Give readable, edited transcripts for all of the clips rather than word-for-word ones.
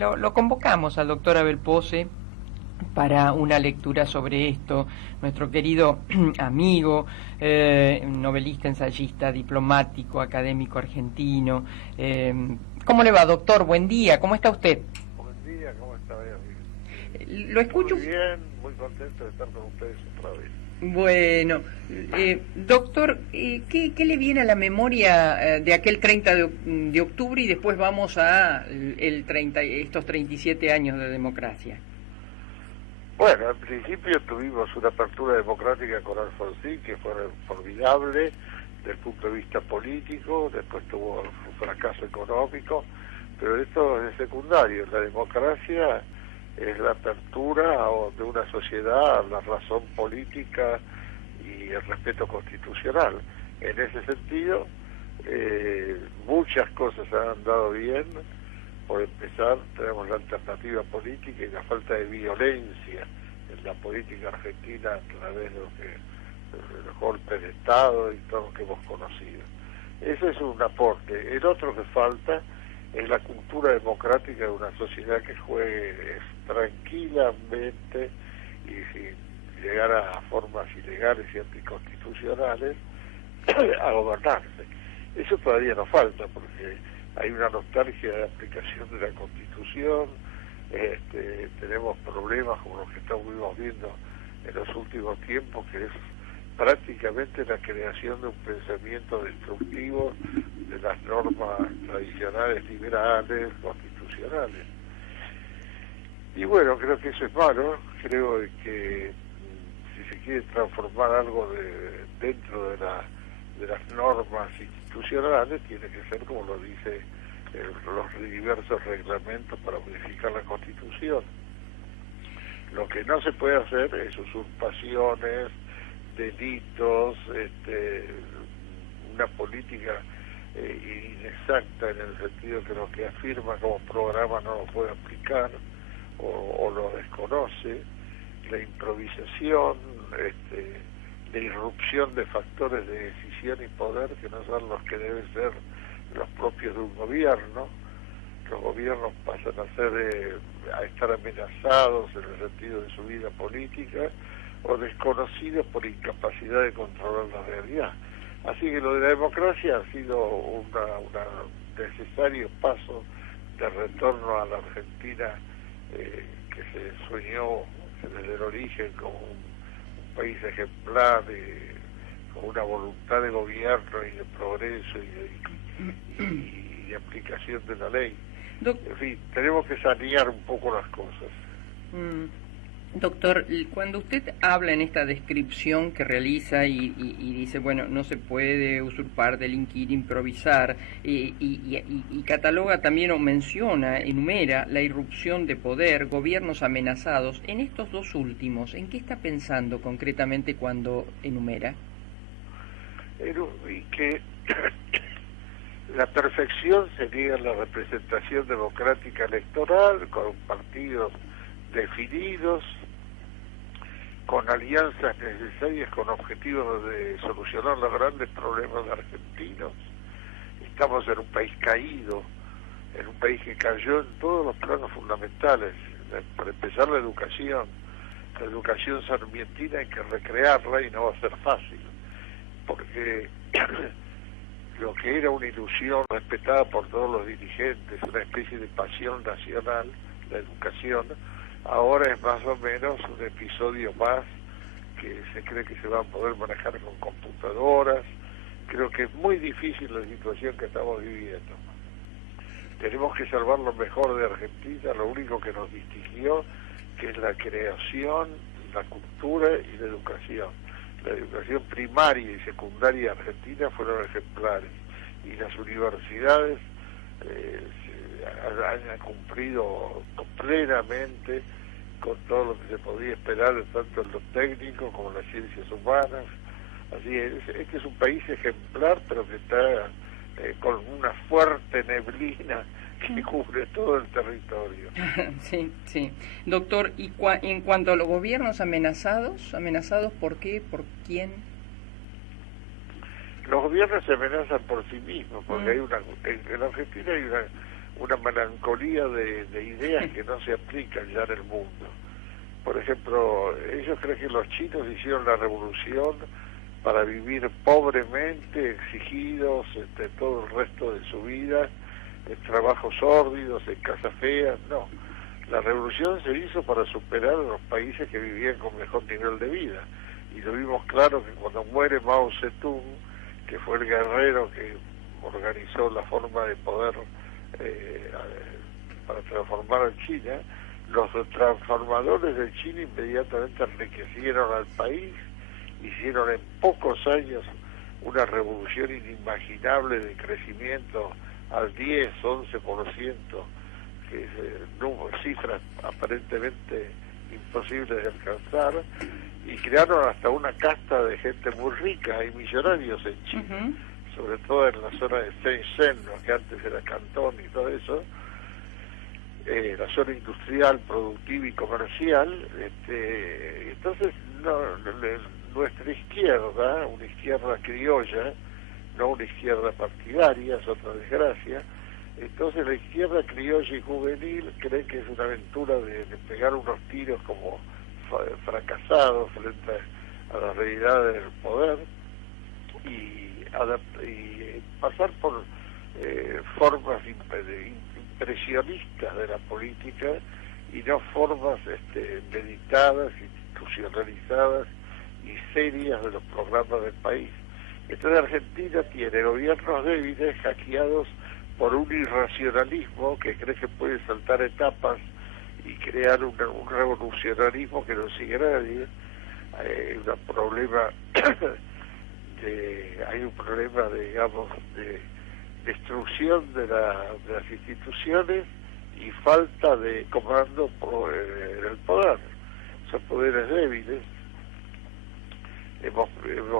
lo convocamos al doctor Abel Pose para una lectura sobre esto, nuestro querido amigo, novelista, ensayista, diplomático, académico argentino. ¿Cómo le va, doctor? Buen día, ¿cómo está usted? Buen día, ¿cómo está? Lo escucho. Muy bien, muy contento de estar con ustedes otra vez. Bueno, doctor, ¿qué le viene a la memoria de aquel 30 de octubre y después vamos a estos 37 años de democracia? Bueno, al principio tuvimos una apertura democrática con Alfonsín que fue formidable desde el punto de vista político, después tuvo un fracaso económico, pero esto es secundario. La democracia es la apertura de una sociedad a la razón política y el respeto constitucional. En ese sentido, muchas cosas han andado bien. Por empezar, tenemos la alternativa política y la falta de violencia en la política argentina a través de los golpes de Estado y todo lo que hemos conocido. Ese es un aporte. El otro que falta es la cultura democrática de una sociedad que juegue tranquilamente y sin llegar a formas ilegales y anticonstitucionales a gobernarse. Eso todavía nos falta porque hay una nostalgia de aplicación de la Constitución, tenemos problemas como los que estamos viendo en los últimos tiempos, que es prácticamente la creación de un pensamiento destructivo de las normas tradicionales, liberales, constitucionales. Y bueno, creo que eso es malo. Creo que si se quiere transformar algo dentro de las normas institucionales, tiene que ser como lo dice los diversos reglamentos para modificar la Constitución. Lo que no se puede hacer es usurpaciones, delitos, una política inexacta en el sentido que lo que afirma como programa no lo puede aplicar o lo desconoce, la improvisación, la irrupción de factores de decisión y poder que no son los que deben ser los propios de un gobierno. Los gobiernos pasan a estar amenazados en el sentido de su vida política o desconocidos por incapacidad de controlar la realidad. Así que lo de la democracia ha sido un necesario paso de retorno a la Argentina que se soñó desde el origen como un país ejemplar, con una voluntad de gobierno y de progreso y de aplicación de la ley. En fin, tenemos que sanear un poco las cosas. Doctor, cuando usted habla en esta descripción que realiza y dice, bueno, no se puede usurpar, delinquir, improvisar, y cataloga también o menciona, enumera la irrupción de poder, gobiernos amenazados, en estos dos últimos, ¿en qué está pensando concretamente cuando enumera? Y que la perfección sería la representación democrática electoral, con partidos definidos, con alianzas necesarias, con objetivos de solucionar los grandes problemas argentinos. Estamos en un país caído, en un país que cayó en todos los planos fundamentales. Para empezar, la educación sarmientina hay que recrearla y no va a ser fácil, porque lo que era una ilusión respetada por todos los dirigentes, una especie de pasión nacional, la educación, ahora es más o menos un episodio más que se cree que se va a poder manejar con computadoras. Creo que es muy difícil la situación que estamos viviendo. Tenemos que salvar lo mejor de Argentina, lo único que nos distinguió, que es la creación, la cultura y la educación. La educación primaria y secundaria argentina fueron ejemplares y las universidades han cumplido plenamente con todo lo que se podía esperar tanto en lo técnico como en las ciencias humanas. Así es, este es un país ejemplar, pero que está con una fuerte neblina que cubre todo el territorio. Sí, sí. Doctor, y en cuanto a los gobiernos ¿amenazados por qué? ¿Por quién? Los gobiernos se amenazan por sí mismos, porque en Argentina hay una melancolía de ideas que no se aplican ya en el mundo. Por ejemplo, ellos creen que los chinos hicieron la revolución para vivir pobremente, exigidos todo el resto de su vida, en trabajos sórdidos, en casas feas. No, la revolución se hizo para superar a los países que vivían con mejor nivel de vida. Y lo vimos claro que cuando muere Mao Zedong, que fue el guerrero que organizó la forma de poder para transformar a China, los transformadores de China inmediatamente enriquecieron al país, hicieron en pocos años una revolución inimaginable de crecimiento al 10, 11%, que es cifras aparentemente imposibles de alcanzar, y crearon hasta una casta de gente muy rica y millonarios en China, sobre todo en la zona de Shenzhen, lo que antes era Cantón y todo eso, la zona industrial, productiva y comercial. Entonces nuestra izquierda, una izquierda criolla, no una izquierda partidaria, es otra desgracia. Entonces la izquierda criolla y juvenil cree que es una aventura de pegar unos tiros como fracasados frente a la realidad del poder y pasar por formas impresionistas de la política y no formas meditadas, institucionalizadas y serias de los programas del país. Entonces Argentina tiene gobiernos débiles hackeados por un irracionalismo que cree que puede saltar etapas y crear un revolucionarismo que no sigue nadie. Hay un problema, digamos, de destrucción de las instituciones y falta de comando en el poder. Son poderes débiles. Hemos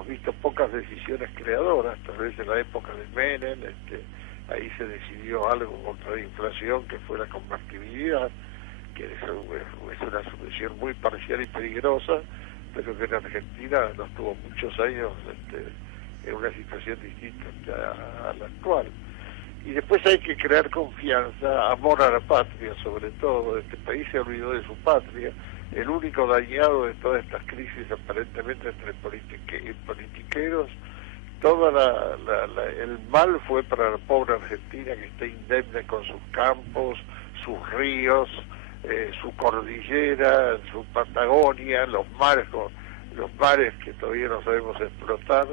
visto pocas decisiones creadoras, tal vez en la época de Menem, ahí se decidió algo contra la inflación, que fue la convertibilidad, que es una solución muy parcial y peligrosa, pero que en Argentina nos tuvo muchos años en una situación distinta a la actual. Y después hay que crear confianza, amor a la patria sobre todo. Este país se olvidó de su patria. El único dañado de todas estas crisis aparentemente entre politiqueros, el mal fue para la pobre Argentina, que está indemne con sus campos, sus ríos, su cordillera, su Patagonia, los mares que todavía no sabemos explotar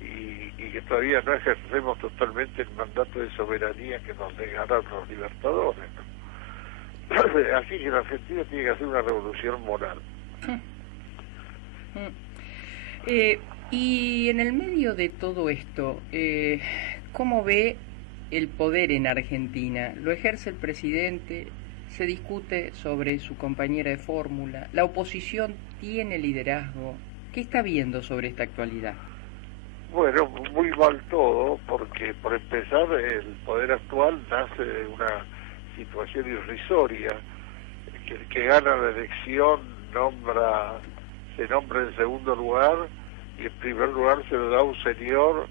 y que todavía no ejercemos totalmente el mandato de soberanía que nos negaron los libertadores, ¿no? Así que la Argentina tiene que hacer una revolución moral. Y en el medio de todo esto, ¿cómo ve el poder en Argentina? ¿Lo ejerce el presidente? ¿Se discute sobre su compañera de fórmula? ¿La oposición tiene liderazgo? ¿Qué está viendo sobre esta actualidad? Bueno, muy mal todo, porque por empezar el poder actual nace de una situación irrisoria, que el que gana la elección se nombra en segundo lugar y en primer lugar se lo da a un señor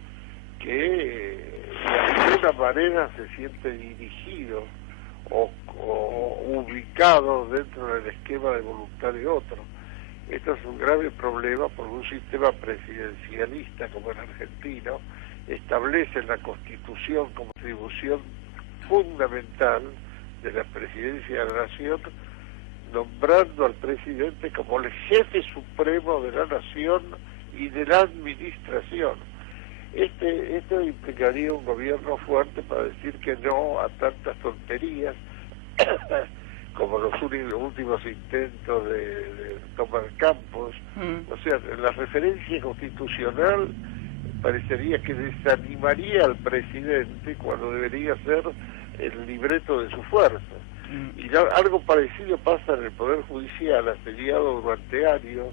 que de alguna manera se siente dirigido o ubicado dentro del esquema de voluntad de otro. Esto es un grave problema porque un sistema presidencialista como el argentino establece en la Constitución como atribución fundamental de la presidencia de la nación, nombrando al presidente como el jefe supremo de la nación y de la administración. Esto implicaría un gobierno fuerte para decir que no a tantas tonterías como los últimos intentos de tomar campos. O sea, la referencia constitucional parecería que desanimaría al presidente cuando debería ser el libreto de su fuerza. Y algo parecido pasa en el Poder Judicial, asediado durante años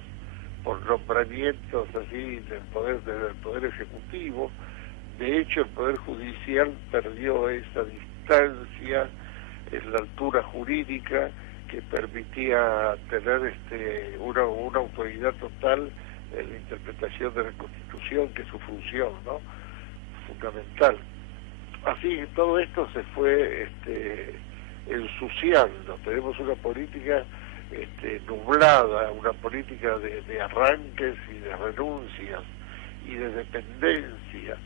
por nombramientos así del poder ejecutivo. De hecho, el Poder Judicial perdió esa distancia en la altura jurídica que permitía tener una autoridad total en la interpretación de la Constitución, que es su función, ¿no?, fundamental. Así que todo esto se fue ensuciando. Tenemos una política nublada, una política de arranques y de renuncias y de dependencia.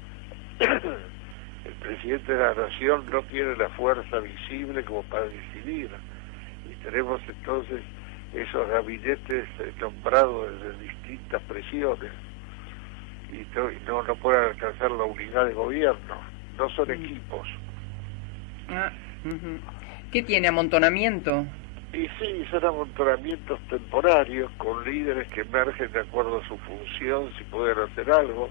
El presidente de la Nación no tiene la fuerza visible como para decidir, y tenemos entonces esos gabinetes nombrados desde distintas presiones y no pueden alcanzar la unidad de gobierno, no son equipos. ¿Qué tiene, amontonamiento? Y sí, son amontonamientos temporarios con líderes que emergen de acuerdo a su función, si pueden hacer algo.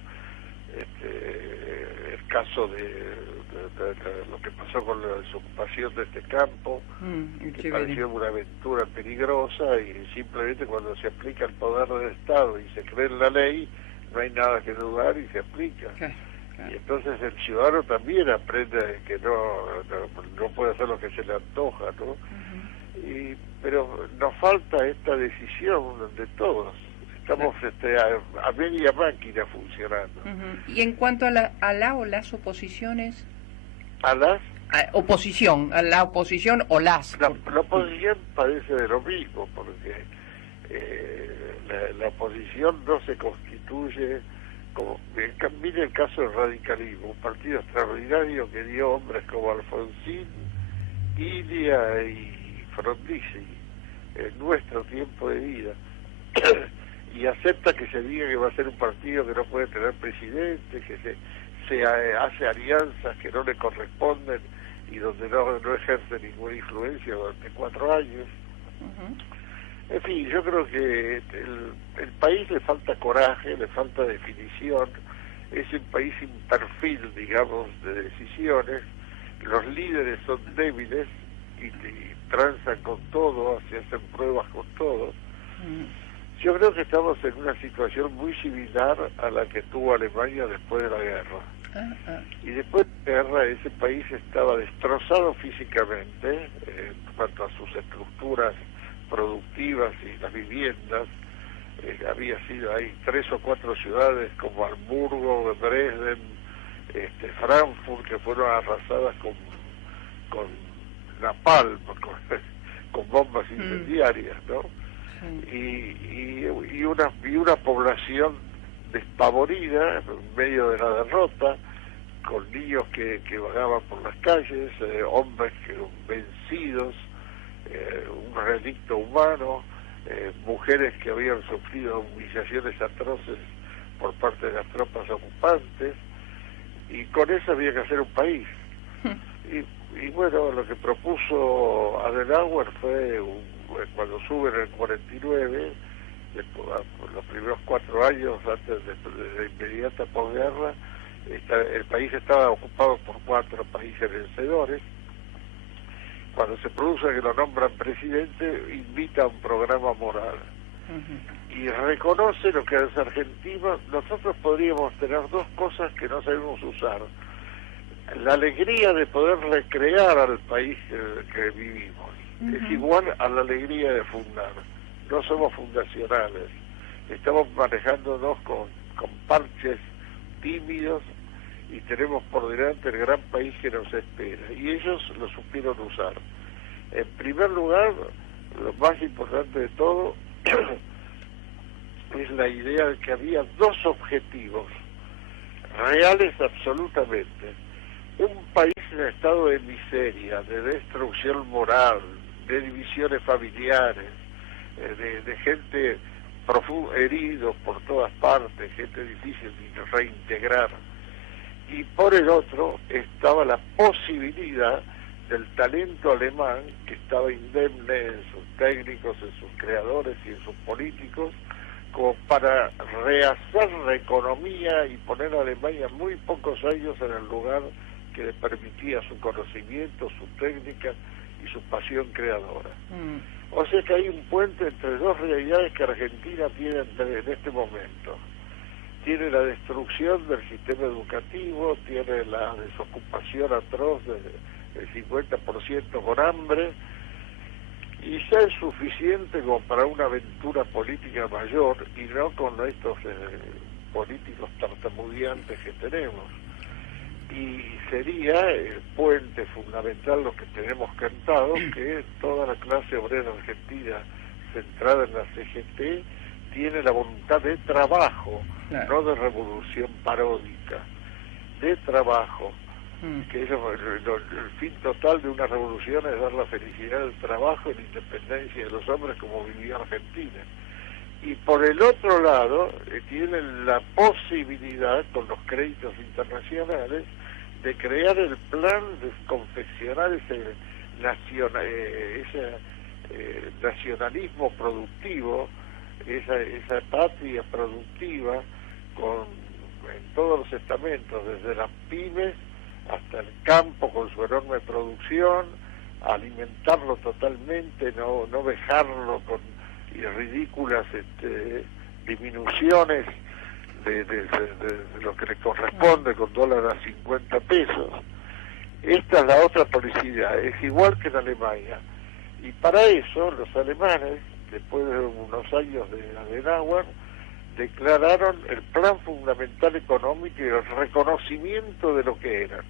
El caso de lo que pasó con la desocupación de este campo, que pareció una aventura peligrosa, y simplemente cuando se aplica el poder del Estado y se cree en la ley, no hay nada que dudar y se aplica. Y entonces el ciudadano también aprende que no puede hacer lo que se le antoja, ¿no? Pero nos falta esta decisión de todos. Estamos a media máquina funcionando. Y en cuanto a la o las oposiciones... ¿A las? A la oposición o las... La oposición padece de lo mismo, porque la oposición no se constituye como... Mire el caso del radicalismo, un partido extraordinario que dio hombres como Alfonsín, Ilia y Frondizi en nuestro tiempo de vida. Y acepta que se diga que va a ser un partido que no puede tener presidente, que se hace alianzas que no le corresponden y donde no ejerce ninguna influencia durante 4 años. En fin, yo creo que el país le falta coraje, le falta definición, es un país sin perfil, digamos, de decisiones, los líderes son débiles y transan con todo, se hacen pruebas con todo. Yo creo que estamos en una situación muy similar a la que tuvo Alemania después de la guerra. Y después de la guerra ese país estaba destrozado físicamente en cuanto a sus estructuras productivas y las viviendas. Había sido, hay 3 o 4 ciudades como Hamburgo, Dresden, Frankfurt, que fueron arrasadas con napalm, con bombas incendiarias, ¿no? Y una población despavorida en medio de la derrota, con niños que vagaban por las calles, hombres vencidos, un relicto humano, mujeres que habían sufrido humillaciones atroces por parte de las tropas ocupantes, y con eso había que hacer un país. Y bueno, lo que propuso Adenauer fue, cuando sube en el 49, los primeros 4 años antes de la inmediata posguerra, el país estaba ocupado por 4 países vencedores. Cuando se produce que lo nombran presidente, invita a un programa moral y reconoce lo que es Argentina. Nosotros podríamos tener 2 cosas que no sabemos usar: la alegría de poder recrear al país que vivimos, es igual a la alegría de fundar. No somos fundacionales, estamos manejándonos con parches tímidos y tenemos por delante el gran país que nos espera, y ellos lo supieron usar. En primer lugar, lo más importante de todo es la idea de que había 2 objetivos reales absolutamente: un país en estado de miseria, de destrucción moral, de divisiones familiares, de gente heridos por todas partes, gente difícil de reintegrar. Y por el otro estaba la posibilidad del talento alemán, que estaba indemne en sus técnicos, en sus creadores y en sus políticos, como para rehacer la economía y poner a Alemania muy pocos años en el lugar que le permitía su conocimiento, su técnica y su pasión creadora. O sea que hay un puente entre 2 realidades que Argentina tiene en este momento. Tiene la destrucción del sistema educativo, tiene la desocupación atroz del 50% con hambre, y ya es suficiente como para una aventura política mayor, y no con estos políticos tartamudeantes que tenemos. y sería el puente fundamental, lo que tenemos cantado, que toda la clase obrera argentina centrada en la CGT tiene la voluntad de trabajo, no de revolución paródica, de trabajo, que eso, el fin total de una revolución es dar la felicidad del trabajo y la independencia de los hombres como vivía Argentina. Y por el otro lado, tienen la posibilidad, con los créditos internacionales, de crear el plan de confeccionar ese nacionalismo productivo, esa patria productiva, en todos los estamentos, desde las pymes hasta el campo con su enorme producción, alimentarlo totalmente, no dejarlo con ridículas disminuciones de lo que le corresponde con dólares a 50 pesos. Esta es la otra publicidad, es igual que en Alemania. Y para eso los alemanes, después de unos años de Adenauer, declararon el plan fundamental económico y el reconocimiento de lo que eran.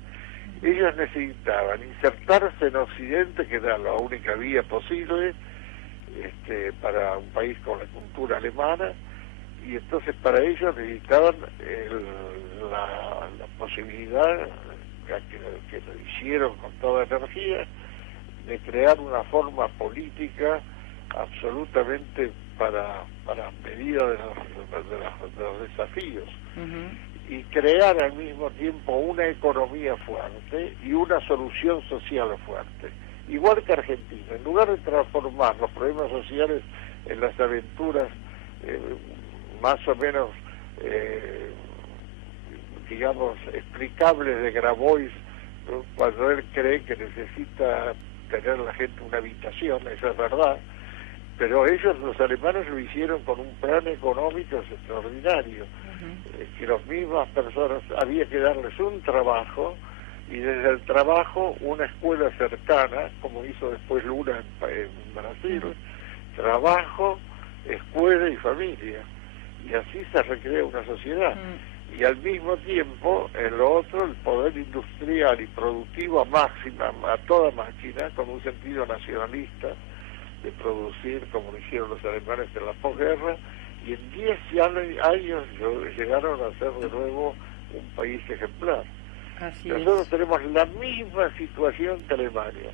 Ellos necesitaban insertarse en Occidente, que era la única vía posible para un país con la cultura alemana, y entonces para ellos necesitaban la posibilidad, que lo hicieron con toda energía, de crear una forma política absolutamente para medida de los desafíos, y crear al mismo tiempo una economía fuerte y una solución social fuerte. Igual que Argentina, en lugar de transformar los problemas sociales en las aventuras más o menos, digamos, explicables de Grabois, ¿no? Cuando él cree que necesita tener la gente una habitación, eso es verdad, pero ellos, los alemanes, lo hicieron con un plan económico extraordinario, que las mismas personas había que darles un trabajo, y desde el trabajo una escuela cercana, como hizo después Lula en Brasil, trabajo, escuela y familia, y así se recrea una sociedad. Y al mismo tiempo, en lo otro, el poder industrial y productivo a máxima, a toda máquina, con un sentido nacionalista de producir, como lo hicieron los alemanes en la posguerra, y en 10 años llegaron a ser de nuevo un país ejemplar. Nosotros tenemos la misma situación que Alemania.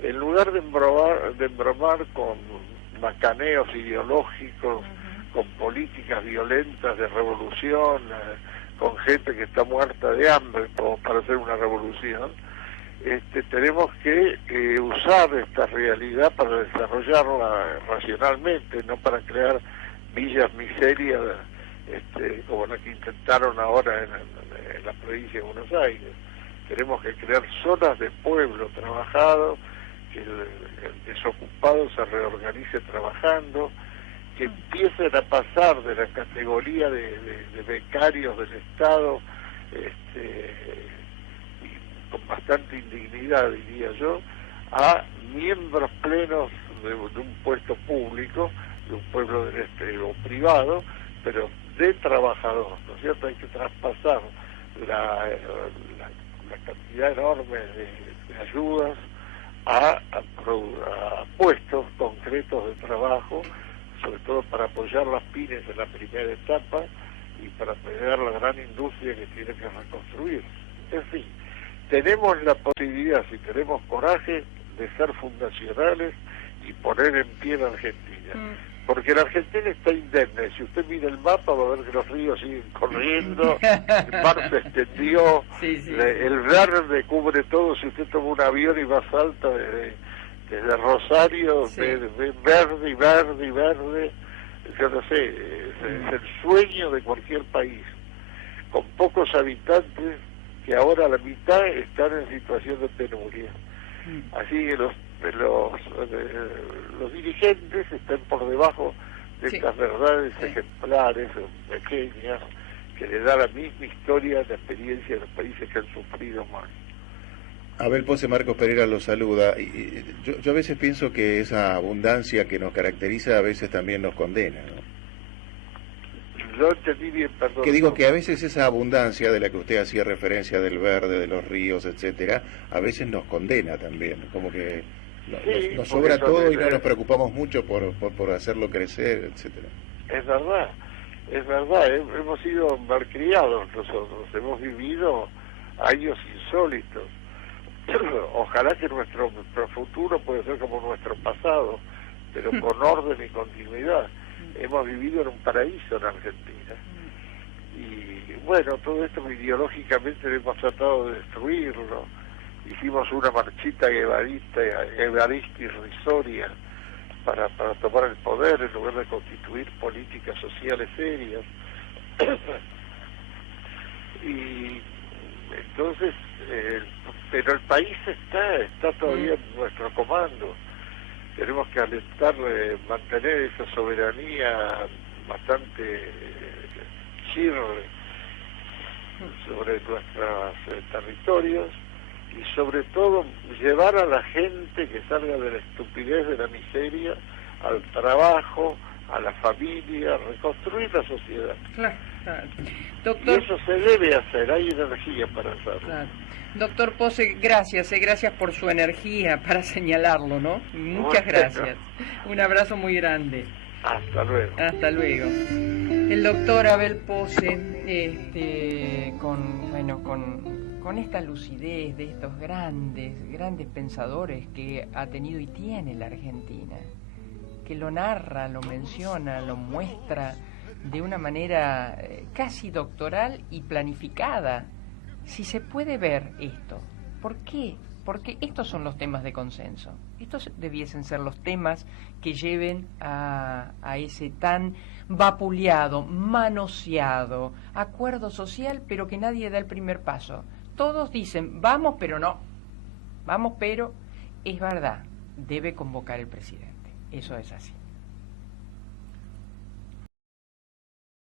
En lugar de embromar con macaneos ideológicos, con políticas violentas de revolución, con gente que está muerta de hambre como para hacer una revolución, tenemos que usar esta realidad para desarrollarla racionalmente, no para crear villas miserias como la que intentaron ahora en la provincia de Buenos Aires. Tenemos que crear zonas de pueblo trabajado, que el desocupado se reorganice trabajando, que empiecen a pasar de la categoría de becarios del Estado, con bastante indignidad, diría yo, a miembros plenos de un puesto público, de un pueblo o privado, pero de trabajador, ¿no es cierto? Hay que traspasar la cantidad enorme de ayudas a puestos concretos de trabajo, sobre todo para apoyar las pymes en la primera etapa y para apoyar la gran industria que tiene que reconstruir. En fin, tenemos la posibilidad, si tenemos coraje, de ser fundacionales y poner en pie la Argentina. Porque la Argentina está indemne. Si usted mira el mapa va a ver que los ríos siguen corriendo, el mar se extendió, el verde cubre todo. Si usted toma un avión y va salta desde Rosario, ve verde y verde y verde. Yo no sé, es el sueño de cualquier país, con pocos habitantes, que ahora la mitad están en situación de penuria. Así que los dirigentes están por debajo de estas verdades ejemplares, pequeñas, que le da la misma historia de experiencia de los países que han sufrido más. Abel Pose, Marcos Pereira lo saluda. Yo a veces pienso que esa abundancia que nos caracteriza a veces también nos condena, ¿no? No entendí bien, perdón. Que digo que a veces esa abundancia de la que usted hacía referencia del verde, de los ríos, etcétera, a veces nos condena también, como que Sí, nos porque sobra eso todo y no es- nos preocupamos mucho por hacerlo crecer, etcétera. Es verdad, hemos sido malcriados nosotros, hemos vivido años insólitos. Ojalá que nuestro futuro pueda ser como nuestro pasado, pero con orden y continuidad. Hemos vivido en un paraíso en Argentina. Y bueno, todo esto ideológicamente hemos tratado de destruirlo. Hicimos una marchita guevarista irrisoria para tomar el poder en lugar de constituir políticas sociales serias. Y entonces, pero el país está todavía en nuestro comando. Tenemos que alentar, mantener esa soberanía bastante firme sobre nuestros territorios y sobre todo llevar a la gente que salga de la estupidez, de la miseria, al trabajo, a la familia, reconstruir la sociedad. Claro, claro. Y Doctor, eso se debe hacer, hay energía para hacerlo. claro. Doctor Pose, gracias por su energía para señalarlo, ¿no? Muchas Bueno. gracias. Un abrazo muy grande. Hasta luego. Hasta luego. El doctor Abel Pose, con esta lucidez de estos grandes pensadores que ha tenido y tiene la Argentina, que lo narra, lo menciona, lo muestra de una manera casi doctoral y planificada. Si se puede ver esto, ¿por qué? Porque estos son los temas de consenso. Estos debiesen ser los temas que lleven a ese tan vapuleado, manoseado acuerdo social, pero que nadie da el primer paso. Todos dicen, vamos, pero no. Vamos, pero es verdad, debe convocar el presidente. Eso es así.